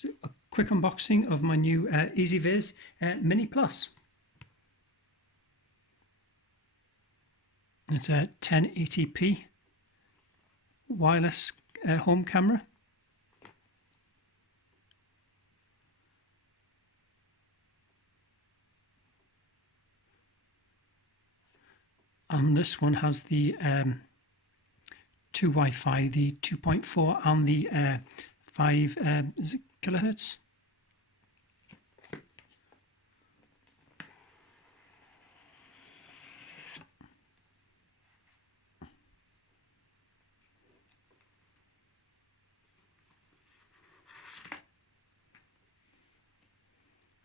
So a quick unboxing of my new Ezviz Mini Plus. It's a 1080p wireless home camera. And this one has the two Wi-Fi, the 2.4 and the 5 kilohertz.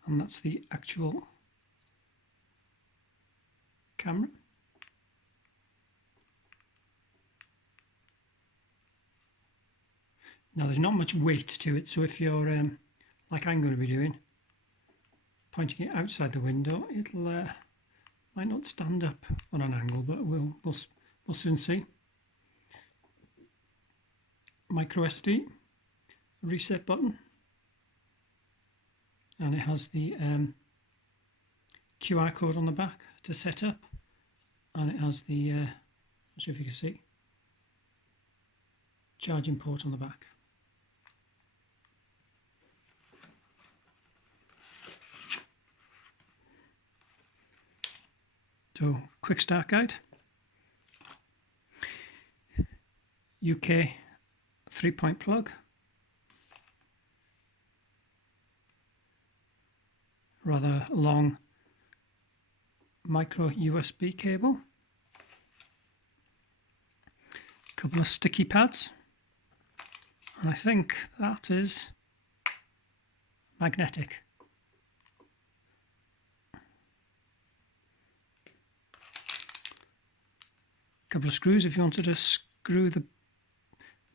And that's the actual camera. Now there's not much weight to it, so if you're like I'm going to be doing, pointing it outside the window, it'll might not stand up on an angle, but we'll soon see. Micro SD, reset button, and it has the QR code on the back to set up, and it has the not sure if you can see, charging port on the back. So, quick start guide. UK 3-point plug. Rather long micro USB cable. A couple of sticky pads. And I think that is magnetic. Couple of screws if you wanted to screw the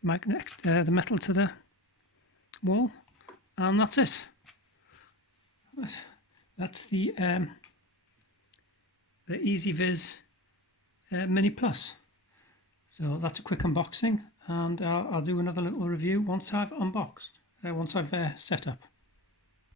magnet, the metal to the wall, and that's it. That's the Ezviz Mini Plus. So that's a quick unboxing, and I'll do another little review once I've unboxed, once I've set up.